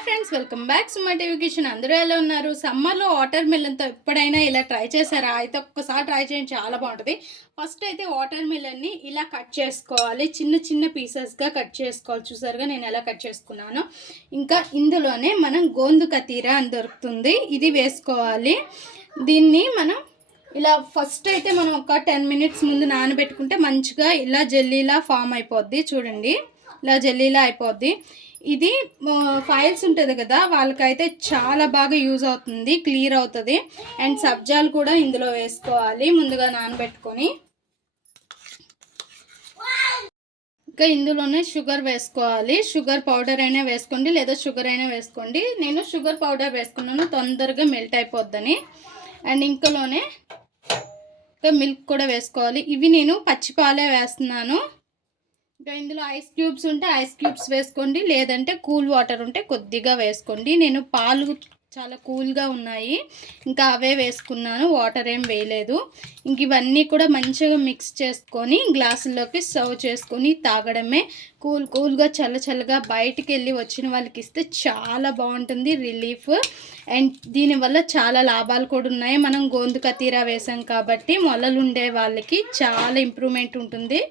Hi friends, welcome back to my TV kitchen. అందరూ ఎలా ఉన్నారు? సమ్మర్లో వాటర్ మిలన్తో ఎప్పుడైనా ఇలా ట్రై చేశారా? అయితే ఒక్కసారి ట్రై చేయండి, చాలా బాగుంటుంది. ఫస్ట్ అయితే వాటర్ మిలన్ని ఇలా కట్ చేసుకోవాలి, చిన్న చిన్న పీసెస్గా కట్ చేసుకోవాలి. చూసారుగా నేను ఎలా కట్ చేసుకున్నాను. ఇంకా ఇందులోనే మనం గోందు కతీరా అని దొరుకుతుంది, ఇది వేసుకోవాలి. దీన్ని మనం ఇలా ఫస్ట్ అయితే మనం ఒక 10 మినిట్స్ ముందు నానబెట్టుకుంటే మంచిగా ఇలా జెల్లీలా ఫామ్ అయిపోద్ది. చూడండి, ఇలా జెల్లీలా అయిపోద్ది. ఇది ఫైల్స్ ఉంటుంది కదా, వాళ్ళకైతే చాలా బాగా యూజ్ అవుతుంది, క్లియర్ అవుతుంది. అండ్ సబ్జాలు కూడా ఇందులో వేసుకోవాలి ముందుగా నానబెట్టుకొని. ఇంకా ఇందులోనే షుగర్ వేసుకోవాలి. షుగర్ పౌడర్ అయినా వేసుకోండి, లేదా షుగర్ అయినా వేసుకోండి. నేను షుగర్ పౌడర్ వేసుకున్నాను, తొందరగా మెల్ట్ అయిపోద్దని. అండ్ ఇంకలోనే ఇంకా మిల్క్ కూడా వేసుకోవాలి. ఇవి నేను పచ్చిపాలే వేస్తున్నాను. ఇంకా ఇందులో ఐస్ క్యూబ్స్ ఉంటే ఐస్ క్యూబ్స్ వేసుకోండి, లేదంటే కూల్ వాటర్ ఉంటే కొద్దిగా వేసుకోండి. నేను పాలు చాలా కూల్గా ఉన్నాయి, ఇంకా అవే వేసుకున్నాను, వాటర్ ఏం వేయలేదు. ఇంక ఇవన్నీ కూడా మంచిగా మిక్స్ చేసుకొని గ్లాసుల్లోకి సర్వ్ చేసుకొని తాగడమే. కూల్గా చల్లగా బయటికి వెళ్ళి వచ్చిన వాళ్ళకి ఇస్తే చాలా బాగుంటుంది, రిలీఫ్. అండ్ దీనివల్ల చాలా లాభాలు కూడా ఉన్నాయి. మనం గోందు కతీరా వేసాం కాబట్టి మొలలు ఉండే వాళ్ళకి చాలా ఇంప్రూవ్మెంట్ ఉంటుంది.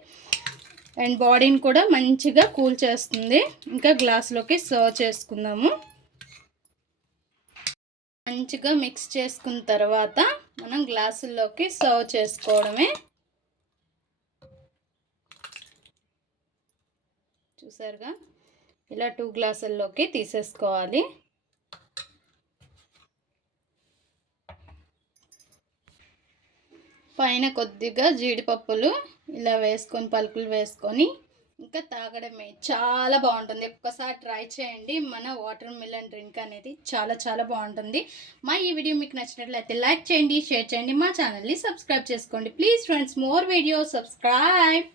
అండ్ బాడీని కూడా మంచిగా కూల్ చేస్తుంది. ఇంకా గ్లాస్లోకి సర్వ్ చేసుకుందాము. మంచిగా మిక్స్ చేసుకున్న తర్వాత మనం గ్లాసుల్లోకి సర్వ్ చేసుకోవడమే. చూసారుగా, ఇలా 2 గ్లాసుల్లోకి తీసేసుకోవాలి. పైన కొద్దిగా జీడిపప్పులు ఇలా వేసుకొని, పలుకులు వేసుకొని ఇంకా తాగడమే. చాలా బాగుంటుంది, ఒక్కసారి ట్రై చేయండి. మన వాటర్ మిలన్ డ్రింక్ అనేది చాలా బాగుంటుంది. మా ఈ వీడియో మీకు నచ్చినట్లయితే లైక్ చేయండి, షేర్ చేయండి, మా ఛానల్ని సబ్స్క్రైబ్ చేసుకోండి. Please friends, more video subscribe.